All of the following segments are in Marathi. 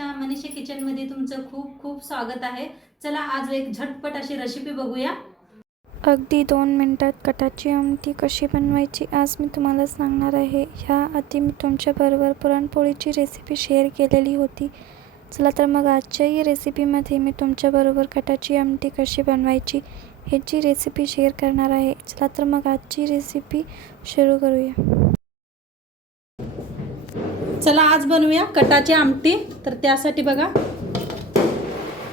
मध्ये तुमचं खूप खूप स्वागत आहे. चला आज एक झटपट अशी रेसिपी बघूया. अगदी दोन मिनटात कटाची आमटी कशी बनवायची आज मी तुम्हाला सांगणार आहे. ह्या आधी मी तुमच्याबरोबर पुरणपोळीची रेसिपी शेअर केलेली होती. चला तर मग आजच्याही रेसिपीमध्ये मी तुमच्याबरोबर कटाची आमटी कशी बनवायची ह्याची रेसिपी शेअर करणार आहे. चला तर मग आजची रेसिपी सुरू करूया. चला आज बनवूया कटाची आमटी. तर त्यासाठी बघा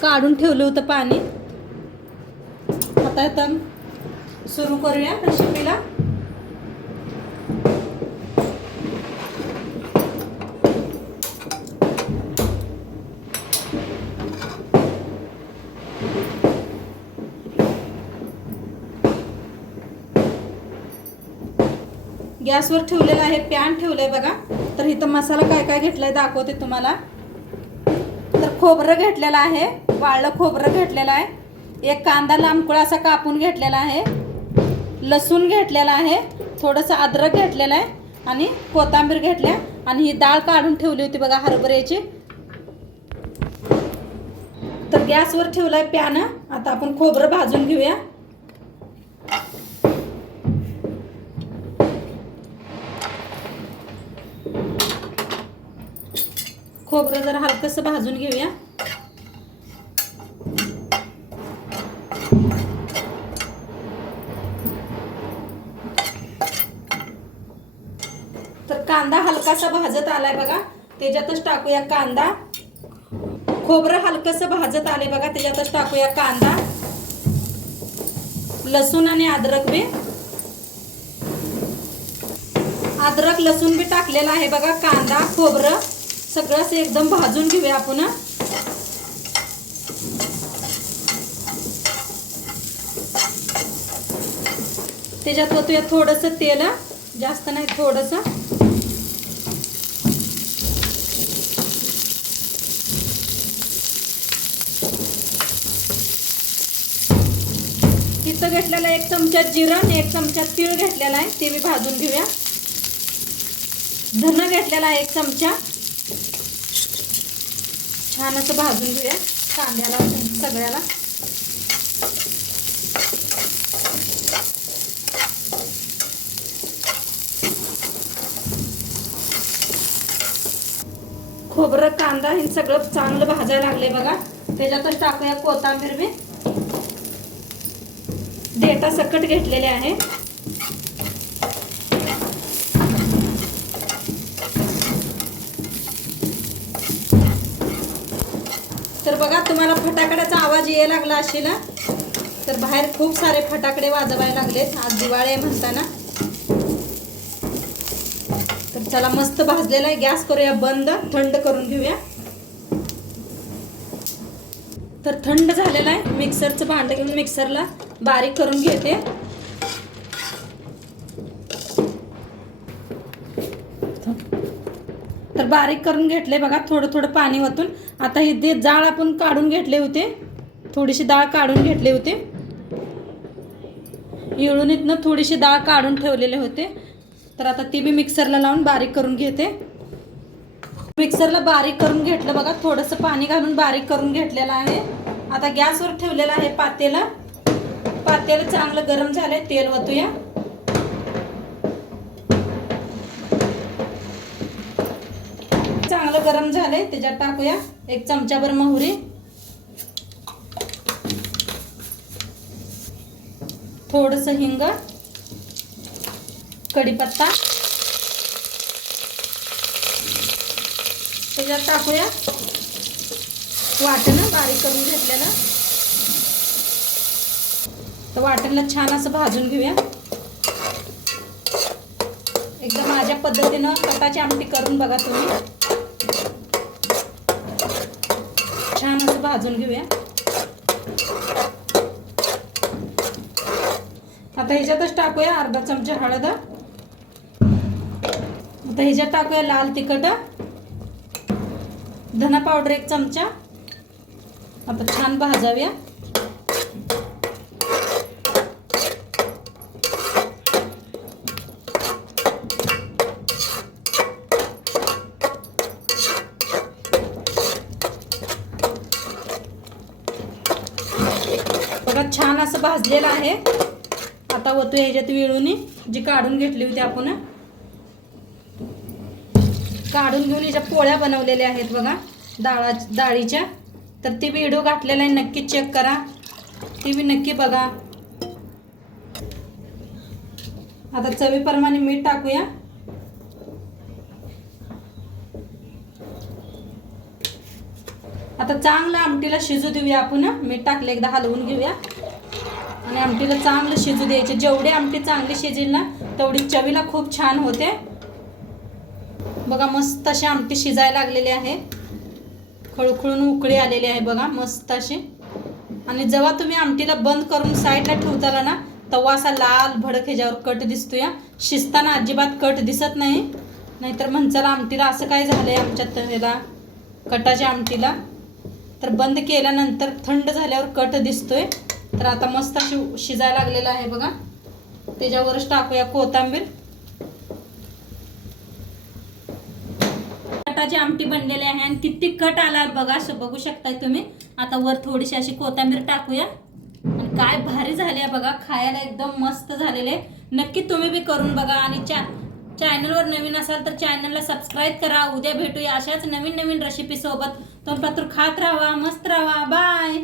काढून ठेवलं होतं पाणी. आता आता सुरू करूया रेसिपीला. गॅसवर ठेवलेलं आहे पॅन ठेवलं आहे बघा. तर इथं मसाला काय काय घेतलाय दाखवते तुम्हाला. तर खोबरं घेतलेलं आहे वाळलं खोबरं घेतलेलं आहे. एक कांदा लांबकुळा असा कापून घेतलेला आहे. लसूण घेतलेला आहे थोडंसं अद्रक घेतलेलं आहे आणि कोथिंबीर घेतल्या आणि ही डाळ काढून ठेवली होती बघा हरभऱ्याची. तर गॅसवर ठेवलाय पॅन. आता आपण खोबरं भाजून घेऊया. खोबरं जरा हलकंसं भाजून घेऊया. तर कांदा हलकासा भाजत आलाय बघा. त्याच्यातच टाकूया कांदा. खोबरं हलकंसं भाजत आले बघा. त्याच्यातच टाकूया कांदा. लसूण आणि अद्रक बी. अद्रक लसूण बी टाकलेला आहे बघा कांदा खोबरं. सगळं असं एकदम भाजून घेऊया आपण त्याच्यात ओतूया थोडस तेल जास्त नाही थोडस. तिथं घेतलेला एक चमचा जिरण आणि एक चमचा तीळ घेतलेला आहे ते बी भाजून घेऊया. धन घेतलेला आहे एक चमचा. छान असं भाजून घेऊया. कांद्याला सगळ्याला. खोबरं कांदा हे सगळं चांगलं भाजायला लागले बघा. त्याच्यातच टाकूया कोथांबीर मी देटा सकट घेतलेले आहे. तर बघा तुम्हाला फटाकड्याचा आवाज यायला लागला असेल तर बाहेर खूप सारे फटाकडे वाजवायला लागलेत. आज दिवाळी आहे म्हणताना. तर चला मस्त भाजलेला आहे. गॅस करूया बंद. थंड करून घेऊया. तर थंड झालेला आहे. मिक्सरचं भांडं घेऊन मिक्सरला बारीक करून घेते. तर बारीक करून घेतले बघा थोडं थोडं पाणी वतून आता हे ते जाळ आपण काढून घेतले होते थोडीशी डाळ काढून घेतले होते. इळूनीतनं थोडीशी डाळ काढून ठेवलेले होते. तर आता ती मी मिक्सरला लावून बारीक करून घेते. मिक्सरला बारीक करून घेतलं बघा थोडंसं पाणी घालून बारीक करून घेतलेलं आहे. आता गॅसवर ठेवलेलं आहे पातेला. पातेलं चांगलं गरम झालंय तेल वतूया. चांगलं गरम झालंय त्याच्यात टाकूया एक चमचाभर मोहरी. थोडस हिंग कढीपत्ता. त्याच्यात टाकूया वाटण बारीक करून घेतलेलं. तर वाटणला छान असं भाजून घेऊया. एकदम माझ्या पद्धतीनं कटाची आमटी करून बघा तुम्ही. छान असं भाजून घेऊया. आता ह्याच्यातच टाकूया अर्धा चमचा हळद. आता ह्याच्यात टाकूया लाल तिखट. धना पावडर एक चमचा. आता छान भाजाव्या. छान असं भाजलेलं आहे. आता वतू ह्याच्यात विळून जी काढून घेतली होती आपण. काढून घेऊन याच्या पोळ्या बनवलेल्या आहेत बघा डाळा डाळीच्या. तर ती व्हिडिओ घातलेला आहे नक्की चेक करा. ती बी नक्की बघा. आता चवीप्रमाणे मीठ टाकूया. आता चांगलं आमटीला शिजू देऊया आपण. मीठ टाकलं एकदा हलवून घेऊया. आणि आमटीला चांगलं शिजू द्यायचे. जेवढे आमटी चांगली शिजेल ना तेवढी चवीला खूप छान होते. बघा मस्त अशी आमटी शिजायला लागलेली आहे. खळखळून उकळी आलेली आहे बघा मस्त अशी. आणि जेव्हा तुम्ही आमटीला बंद करून साईडला ठेवताला ना तेव्हा असा लाल भडक ह्याच्यावर कट दिसतो या शिजताना अजिबात कट दिसत नाही. नाहीतर म्हणचाला आमटीला असं काय झालं आहे आमच्या तव्याला कटाच्या आमटीला. तर बंद केल्यानंतर थंड झाल्यावर कट दिसतोय. तर आता मस्त अशी शिजायला लागलेलं आहे बघा. त्याच्यावरच टाकूया कोथांबीर. कटाची आमटी बनलेली आहे आणि किती कट आला बघा असं बघू शकताय तुम्ही. आता वर थोडीशी अशी कोथांबीर टाकूया. आणि काय भारी झाली आहे बघा खायला एकदम मस्त झालेले. नक्की तुम्ही बी करून बघा आणि चा चॅनलवर नवीन असाल तर चॅनलला सबस्क्राईब करा. उद्या भेटूया अशाच नवीन नवीन रेसिपी सोबत. तोंडपात्र खात राहा मस्त राहा. बाय.